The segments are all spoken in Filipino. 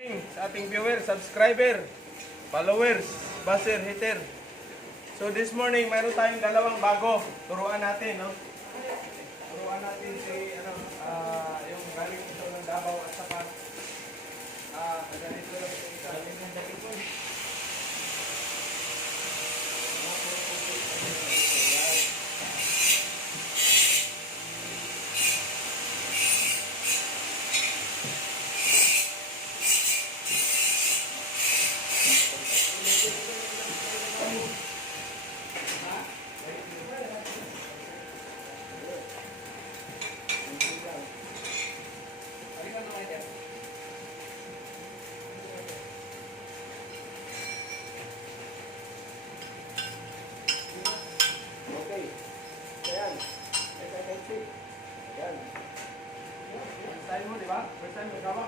Sa ating viewers, subscriber, followers, buzzer, hitter. So this morning, mayroon tayong dalawang bago. Turuan natin, no? Turuan natin si, yung galing ito ng Davao at saka, ganito lang ito isa. Okay. Ayan. Ayan. First time mo, di ba? First time mo, gawa.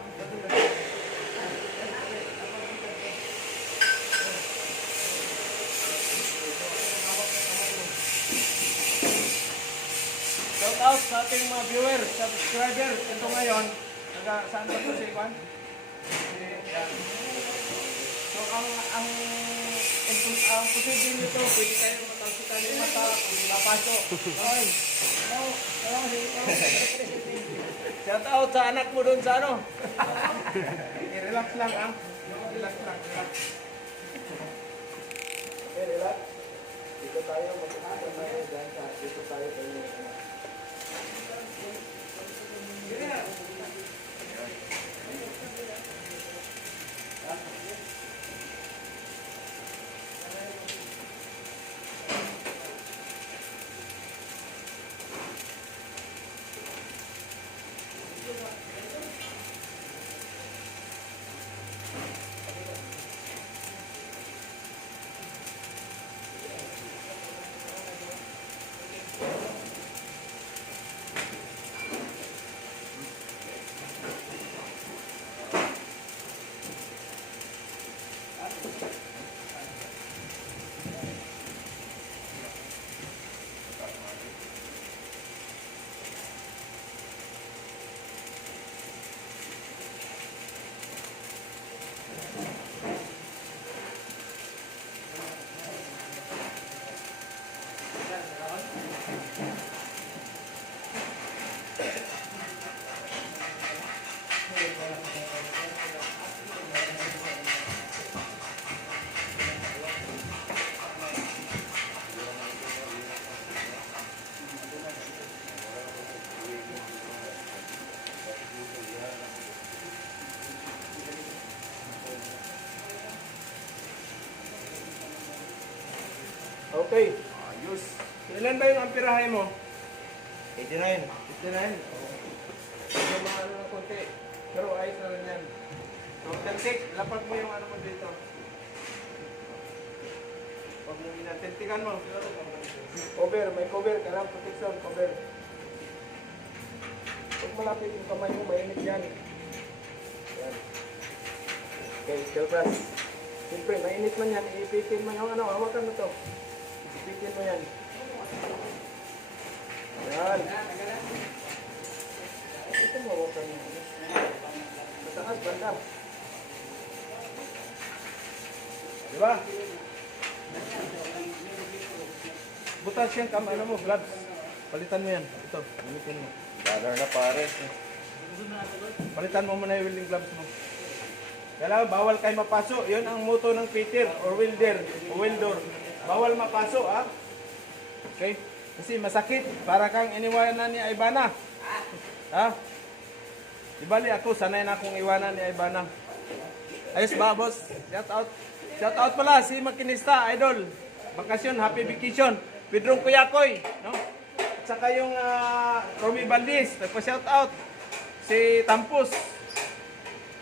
Shout out sa ating mga viewers, subscribers. Ito ngayon, saan ba ito si Ivan? So, ang posible nito, pwede kayo matalsikan yung mata, pwede mapaso. Okay. Shout out sa anak mo dun sa ano. Relax lang, ha? Relax lang, relax. Okay, relax. Dito tayo, magkakita tayo dyan sa, dito tayo tayo. Okay. Ayos. Ilan ba yung amperahe mo? 89. 59. Medyo maano na konti. Pero ayos na rin yan. So, tentik. Lapag mo yung ano mo dito. Huwag mo inatentikan mo. Cover. May cover. Kailangan protection. Cover. Huwag malapit yung kamay mo. Mainit yan. Yan. Okay. Skill press. Siyempre, mainit man yan. Ipitin mo yung ano. Hawakan mo to. Ipitin mo yan. Yan. Ito mo hawakan mo. Mataas, banda. Diba? Butas yan ano mo, gloves. Palitan mo yan. Ito, gamitin mo. Bagar na pare. Palitan mo muna yung welding gloves mo. Kailangan bawal kayo mapaso. Yun ang motto ng fitter or welder o welder. Bawal mapaso, ha? Okay? Kasi masakit. Para kang iniwanan ni Ivana. Ha? Ibali ako, sanay na akong iwanan ni Ivana. Ayos ba, boss? Shout out. Shout out pala si Makinista, idol. Bakasyon, happy vacation. Pedrong Kuyakoy, no? At saka yung Romy Valdez, nagpa-shout out. Si Tampus.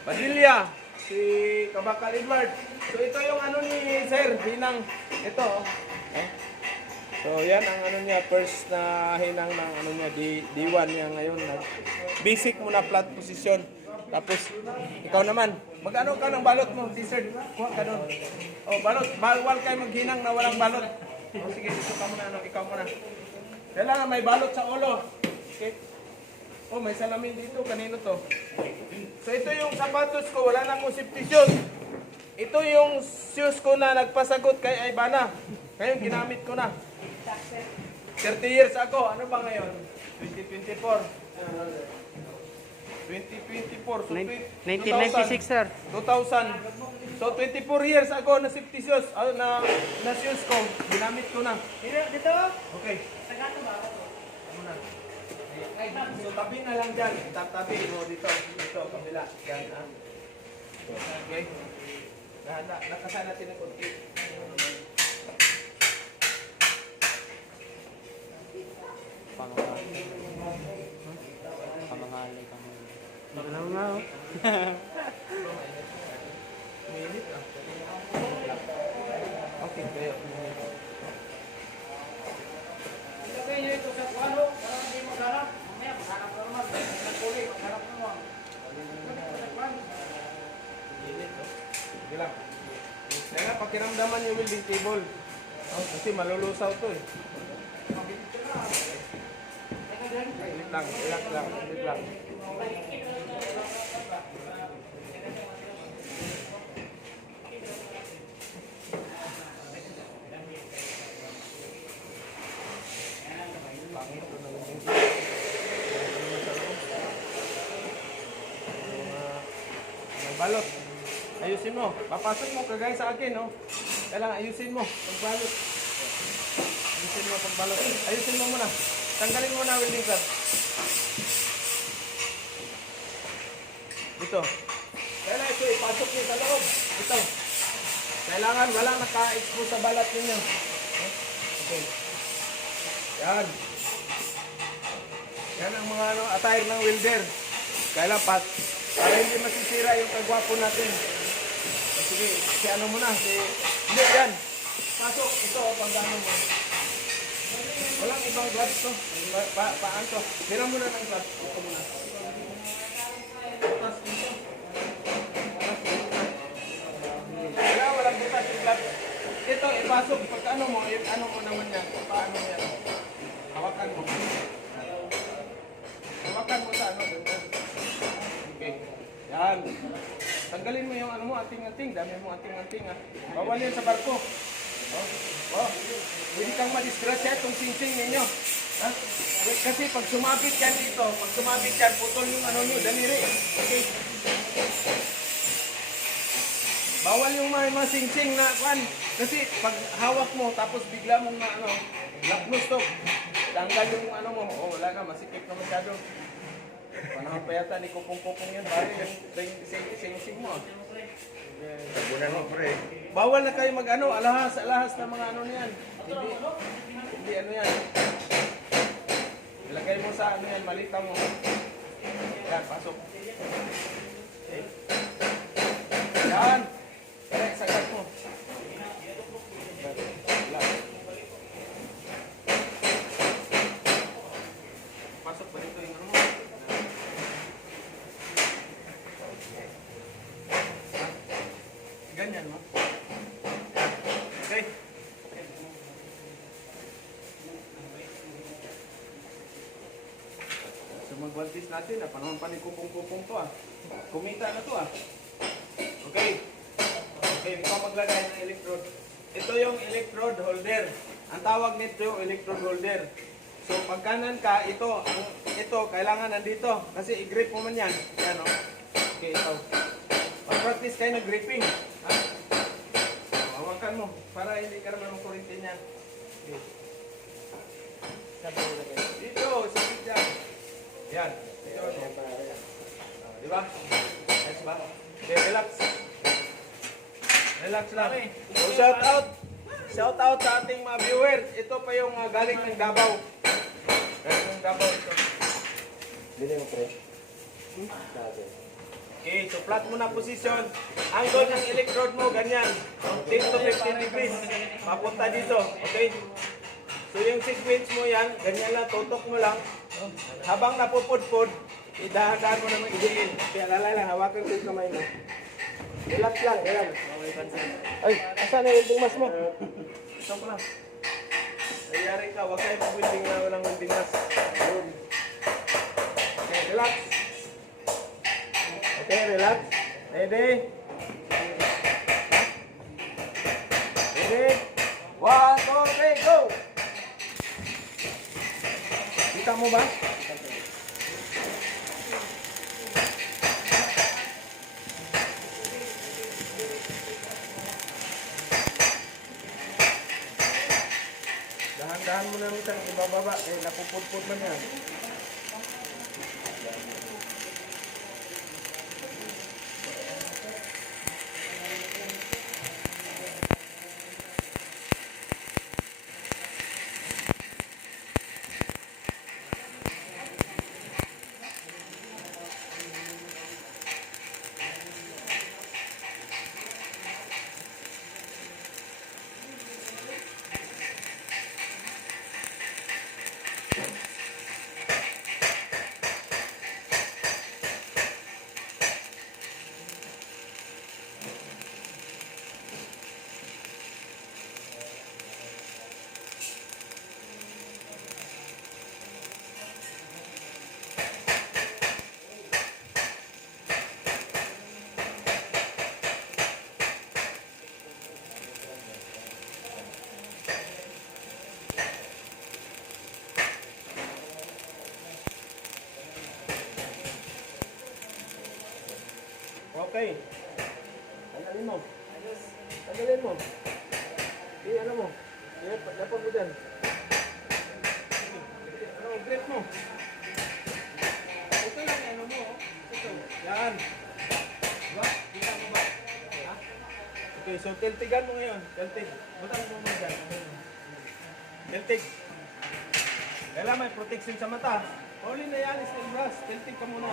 Padilla. Si Kabakal Edward. So ito yung ano ni Sir, hinang ito. So yan ang ano niya, first na hinang ng ano niya, D1 niya ngayon. Basic muna flat position. Tapos ikaw naman, mag-ano ka ng balot mo, Sir? Kuha ka doon. Oh, balot. Bawal kayo maghinang na walang balot. Oh, sige, dito ka muna, ikaw muna. Kailangan may balot sa ulo. Okay? Oh, may salamin dito. Kanino to? So ito yung sapatos ko. Wala na akong safety shoes. Ito yung shoes ko na nagpasagot kay Ibana. Ngayon, ginamit ko na. 30 years ako. Ano ba ngayon? 2024. 2024. So, 1996, sir. 2000. So 24 years ako na safety shoes. Na shoes ko. Ginamit ko na. Dito? Okay. Ano na? So tabi na lang dyan. Tabi mo dito. Dito, kabila. Yan, ha? Okay. Nakasan natin ng konti. Pamangalay ka mo. Alam nga, oh. Minute, ah. Okay, kayo. Minute, oh. Sige lang. Kaya nga, pakiramdaman yung welding table. Oh, kasi malulusaw to eh. Wait lang, relax lang, wait lang. Pangit to na welding table. May balot. Ayusin mo. Papasok mo kagaya sa akin, no? Kailangan ayusin mo. Pagbalot. Ayusin mo pagbalot. Ayusin mo muna. Tanggalin mo na welding club. Ito. Kailangan ito ipasok niyo sa loob. Ito. Kailangan walang naka-expose sa balat ninyo. Okay. Yan. Yan ang mga attire ng welder. Kailangan para hindi masisira yung kagwapo natin. Sige, si ano mo na, hindi, yan. Pasok, ito, pagano mo. Walang ibang gloves to. Paan to. Tira mo na ng gloves. Ito muna. Butas dito. Wala, walang butas yung gloves. Ito, ipasok. Pagkano mo, ano mo naman yan. Paano yan. Hawakan mo. Hawakan mo sa ano. Okay. Yan. Tanggalin mo yung ano mo, anting-anting. Dami mo anting-anting, ha. Bawal yan sa barko. Oh. Pwede kang madisgrasya itong sing-sing ninyo. Ha? Kasi pag sumabit yan dito, pag sumabit yan, putol yung ano nyo, daliri. Okay? Bawal yung mga sing-sing na kwan. Kasi pag hawak mo, tapos bigla mong na ano, lapnos to. Tanggal yung ano mo. Oh, wala ka, masikip na masyado. Panahon pa yata ni Kupong-Kupong yan. Bari yung sing-sing mo. Tabunan mo, pre. Bawal na kayo mag-ano, alahas na mga ano niyan. Hindi ano yan. Ilagay mo sa ano yan, malita mo. Yan, pasok. Okay. Yan. Kaya, sagat mo. Yan. Pasok ba dito yung ano mo? Ganyan mo. Okay. So mag-waltis natin, panahon pa ni Kupong-Kupong to, ah. Kumita na to, ah. Okay. Okay, ikaw maglagay ng electrode. Ito yung electrode holder. Ang tawag nito yung electrode holder. So pag kanan ka, ito kailangan nandito kasi i-grip mo man yan. Yan, oh. Okay, ito. Mag-practice kayo ng gripping. Ha? Hawakan mo para hindi ka naman makurente niyan. Okay. Dito, sakit dyan. Yan. Ito. Di ba? Nice ba? Okay, relax. Relax lang. So, shout out. Shout out sa ating mga viewers. Ito pa yung galing ng Davao. Galing ng Davao ito. Bili mo, pre. Okay, so flat mo na position. Angle ng electrode mo, ganyan. 10 to 15 degrees. Papunta dito. Okay? So yung sequence mo yan, ganyan lang, tutok mo lang. Habang napupudpud, idahan-dahan mo naman idiin. Kaya lalay lang, hawakan ko yung kamay mo. Relax lang, ganyan. Ay, asan na yung welding mask mo? Ito ko lang. Nangyari ka, huwag kayo mag-welding na walang welding mask. Okay. Relax. Okay, relax. Ready? Ready? 1, 2, 3, go! Kita mo ba? Dahan-dahan mo na minsan ibababa. Eh, napupudpud man yan. Okay. Tanggalin mo. Tanggalin mo. Ano mo? Lapag mo dyan. Grip mo. Ito lang, ano mo. Ito. Yan. Diba? Kita mo ba? Ha? Okay, so tiltigan mo ngayon. Tiltig. Butang mo mo dyan. Tiltig. Kailangan may protection sa mata. Pauli na yan, is brush. Tiltig ka muna.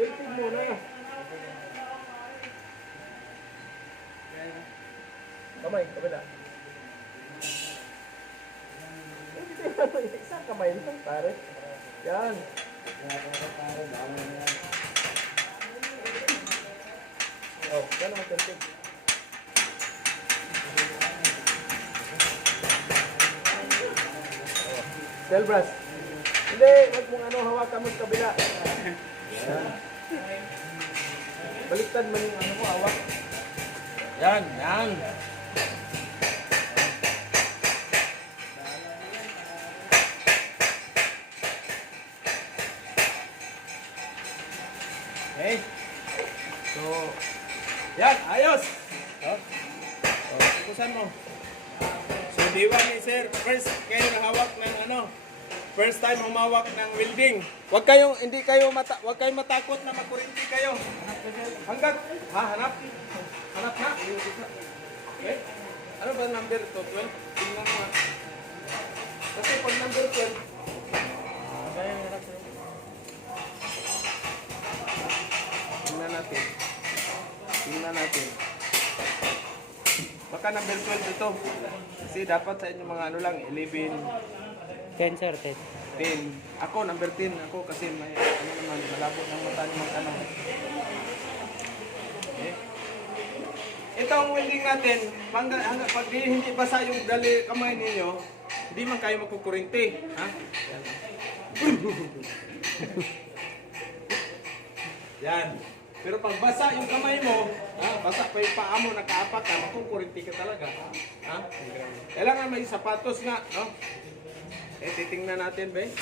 Tiltig muna. Kamay, kabila. Isang kamay lang, pare. Yan. Oh, yan ang tiltig. Cell brush. Hindi, wag mong hawakan mo sa kabila. Yan. Baliktad man yung mo, hawak. Yan, yan. Okay. So, yan, ayos. Tukusan mo. So, diwa ni sir, first kayo nahawak ng first time humawak ng welding. Huwag kayong matakot na magkurinti kayo. Hanggat, hanap. Hanap na. Okay? Ano ba number to? 12? Tingnan mo nga. Kasi pag number 12, tingnan natin. Baka number 12 ito. Kasi dapat sa inyo mga lang, 11, 10 sir, 10. 10. Ako, number 10. Ako kasi may, malabo ng mata ni mga Okay. Ito ang welding natin. Pag hindi basa yung kamay ninyo, hindi man kayo magkukurinti. Ha? Yan. Pero pag basa yung kamay mo, basa pa yung paa mo, nakaapak ka, magkukurinti ka talaga. Ha? Kailangan may sapatos nga, no? Titingnan natin, be.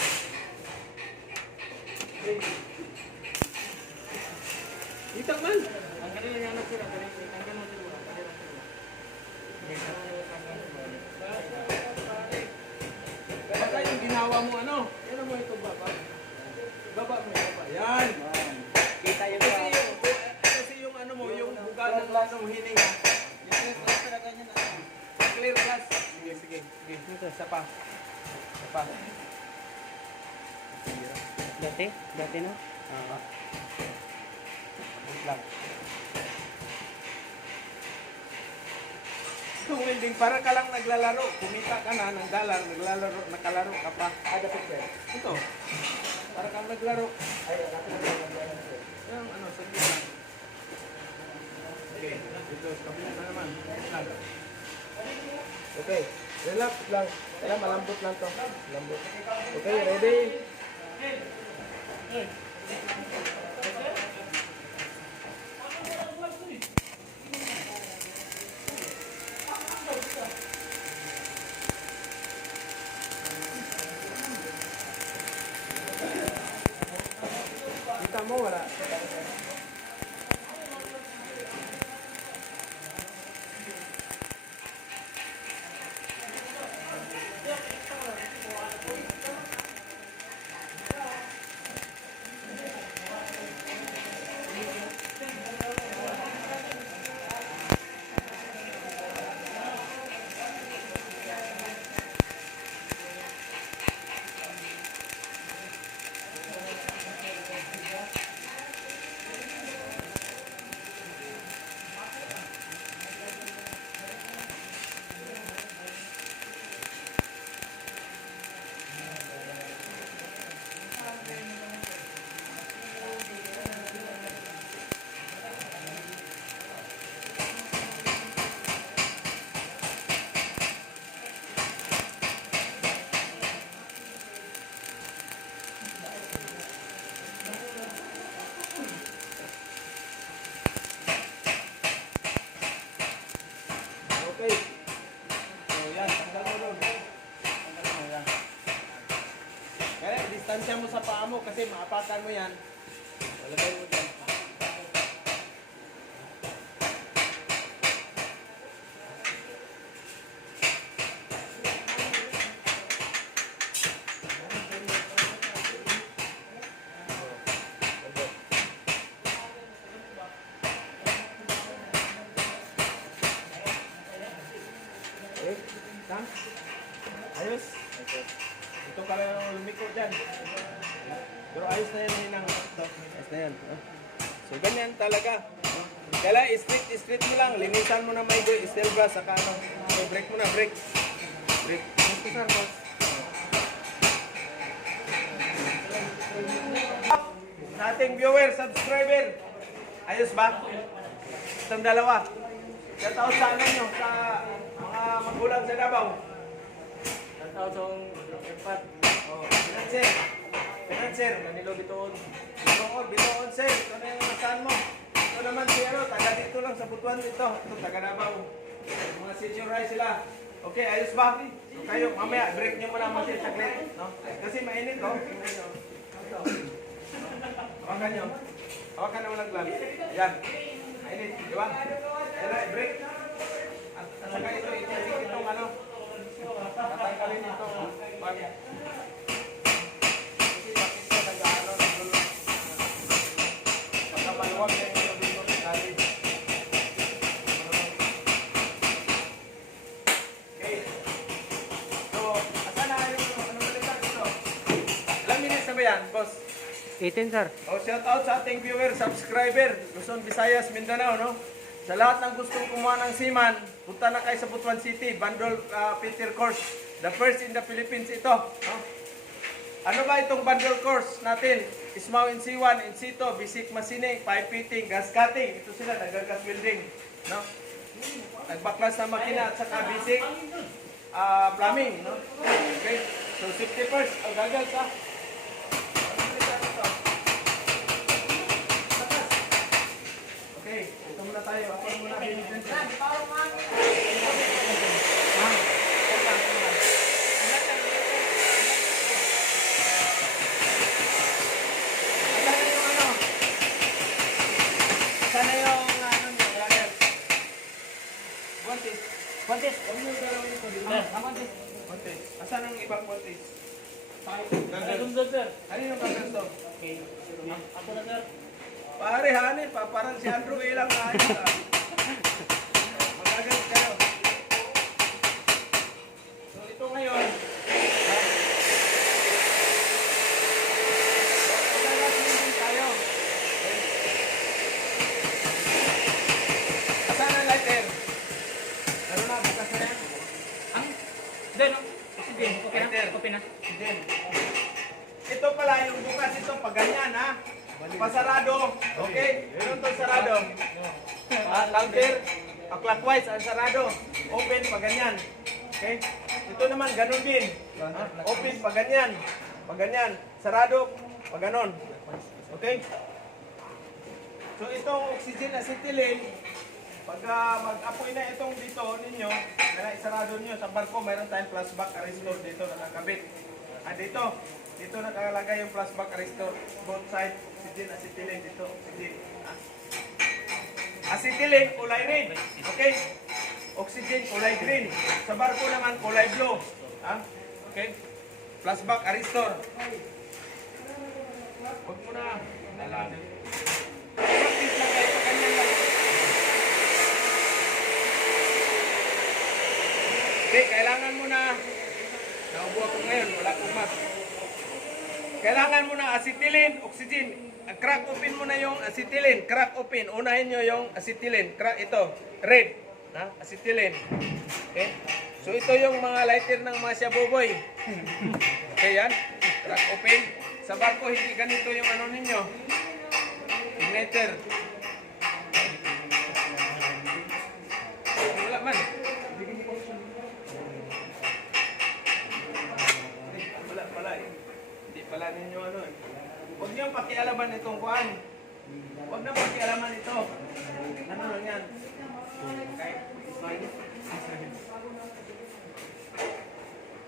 Kita man. Ang kanila nga sila, tanggal mo sila. Baka yung ginawa mo, yan mo ito, baba. Baba mo, baba. Yan. Kita yun ba? Kasi yung yung buga ng hininga. Clear glass. Sige. Isa pa. Dati no? Lang. Itong welding, para ka lang naglalaro. Kumita ka na ng dollar, nakalaro ka pa. Dapat ba? Ito. Para kang naglaro. Yung sa gitna. Okay, ito, kabila na naman. Okay, relax lang. Kaya malambot lang to. Lambot. Okay, ready? Kita mo, wala. Okay. So, yan. Tanggal mo doon. Tanggal mo yan. Kaya, distansya mo sa paa mo kasi maapakan mo yan. Walagay mo dyan. Okay, Sam? Ayos? Ito ka lang lumiko dyan. Pero ayos na yan, hinang. Ayos na yan. So, ganyan talaga. Kaya straight mo lang. Linisan mo na may steel brush. Saka ano. So, break mo na, break. Break. Gusto sir, boss. Sa ating viewer, subscriber. Ayos ba? Itong dalawa. Shout out sa ano nyo, sa mga magulang sa Davao. Shout out sa Empat. Financer. Financer. Danilo Bitoon. Bitoon, sir. Ito na yung saan mo. Ito naman si ano, taga dito lang sa Butuan dito. Ito, taga Davao. Mga senior high sila. Okay, ayos ba? So, kayo, mamaya, break nyo muna masin saglit. No? Kasi mainit, no? Hawakan nyo. Hawakan naman ang gloves. Yan. Mainit, di ba? Yan, break. At saka ito, itong ano. Tatanggalin itong bag. Kasi bakit siya nag-ano, nagulong. Pagkamaluwag na yung dito ng galing. Okay. So, asan na yung ano balitan dito? Ilang minutes na ba yan, boss? 18, sir. Oh, shout out sa ating viewer, subscriber, Luzon, Visayas, Mindanao, no? Sa lahat ng gustong kumuha ng seaman, punta na kayo sa Butuan City, Bandol Peter Course. The first in the Philippines ito. No? Ano ba itong bundle course natin? Ismaw in C1, in C2, basic machining, pipe fitting, gas cutting. Ito sila, nag-gas welding. No? Nagbaklas na makina at saka basic plumbing. No? Okay, so safety first. Ang gagal sa okay, ito muna tayo. Ako muna binigyan siya. Sana yung ano nyo, brother. Buntis. Buntis. Huwag nyo galawin ito. Buntis. Buntis. Asan ang ibang buntis? Gagawin. Ano yung gagawin to? Okay. Ako na, sir. Pare, hanin pa. Parang si Andrew ilang ayos ah. Magagal kayo. So ito ngayon. Magagal din tayo. Asan ang lighter? Ano na, bukas na yan? Then, sige, okay na. Okay na. Then, ito pala yung bukas ito pag ganyan ha. Pasarado. Okay? Meron itong sarado. Counter. Clockwise ang sarado. Open pag ganyan. Okay? Ito naman ganun din. Open pag ganyan. Pag ganyan. Sarado pag ganon. Okay? So itong oxygen acetylene, pag mag-apoy na itong dito ninyo, kaya isarado nyo sa barko, mayroon tayong flashback arrestor dito nakakabit. Dito nakalagay yung flashback arrestor. Both side, oxygen acetylene dito, oxygen. Acetylene, kulay red. Okay? Oxygen, kulay green. Sa barko naman, kulay blue. Okay? Flashback arrestor. Huwag mo na nalaman. Practice lang kayo sa ganyan lang. Okay, kailangan mo na, naubo ako ngayon, wala akong mas. Kailangan mo na acetylene, oxygen. Crack open mo na yung acetylene. Crack open. Unahin nyo yung acetylene. Crack ito, red. Acetylene. Okay? So ito yung mga lighter ng mga Shaboboy. Okay yan? Crack open. Sa barko, hindi ganito yung ano ninyo. Igniter. Wala man. Wala pala eh. Hindi pala ninyo ano eh. Huwag niyong pakialaman itong kuhaan. Huwag na pakialaman ito. Ano lang yan? Okay?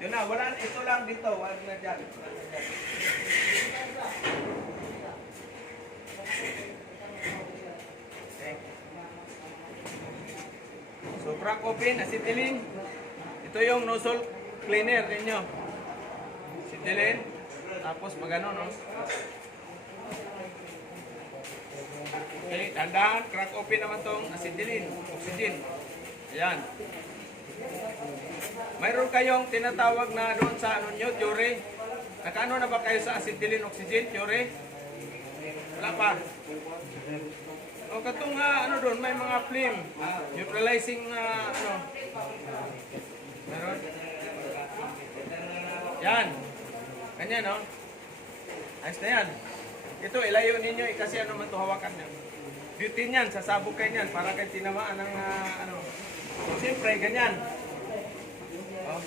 Yun na, wala. Ito lang dito. Wala na dyan. Okay. So, crack open, acetylene. Ito yung nozzle cleaner ninyo. Acetylene. Tapos magano, no? Okay, tandaan, crack open naman tong acetylene, oxygen. Ayan. Mayroon kayong tinatawag na doon sa ano nyo, theory. Nakaano na ba kayo sa acetylene, oxygen, theory? Wala pa. O katong ano doon, may mga film, neutralizing ano. Meron? Yan. Ganyan, no? Ayos na yan. Ito, ilayo ninyo kasi ano man ito hawakan nyo. Beauty niyan, sasabog kayo niyan para kayo tinamaan ng ano. So, siyempre, ganyan. Oh.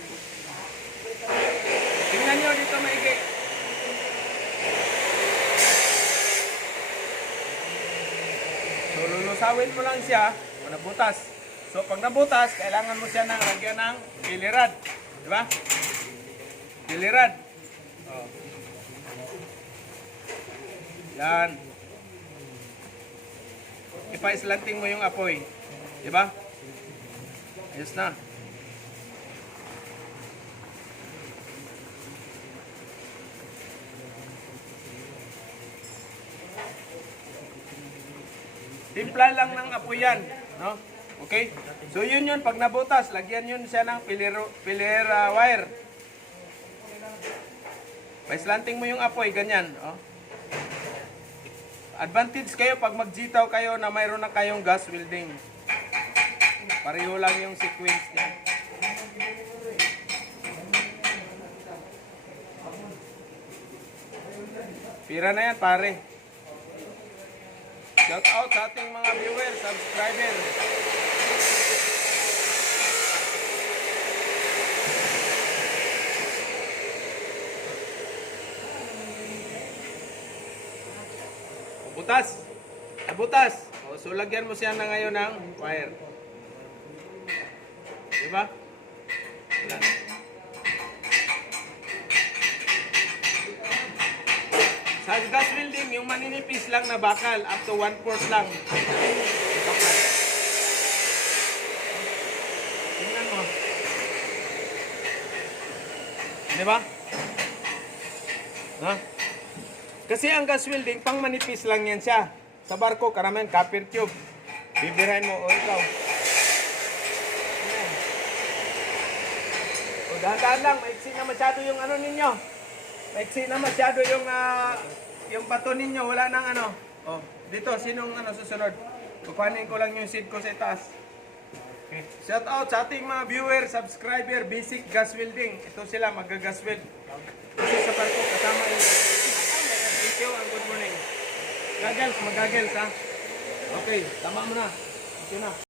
Tingnan nyo dito maigi. So, lulusawin mo lang siya, nabutas. So, pag nabutas, kailangan mo siya ng lagyan ng pilirad. Di ba? Pilirad. Oh. Yan. Ipa-slanting mo yung apoy. Di ba? Ayos na. Timpla lang ng apoy yan. No? Okay? So yun pag nabutas, lagyan yun siya ng pilera wire. Pa-slanting mo yung apoy, ganyan. Oh. Advantage kayo pag magjitaw kayo na mayroon na kayong gas welding. Pareho lang yung sequence niya. Pira na yan, pare. Shout out sa ating mga viewers, subscribers. Butas. Butas. O, so lagyan mo siya na ngayon ng wire. Diba? Wala. Sa gas welding, yung maninipis lang na bakal, up to 1/4 lang. Bakal. Tingnan mo. Diba? Ha? Kasi ang gas welding, pang manipis lang yan siya. Sa barko, karamihan copper tube. Bibirahin mo, o ikaw. Ayan. O dahan-dahan lang, maiksi na masyado yung ano ninyo. Maiksi na masyado yung bato ninyo, wala nang ano. O, dito, sinong ano susunod? Kupanin ko lang yung seed ko sa itaas. Okay. Shout out sa ating mga viewer, subscriber, basic gas welding. Ito sila, mag-gas weld. Kasi sa barko, kasama yung thank you and good morning. Gagels, mag-gagels ha. Okay, tama mo na. Ito na.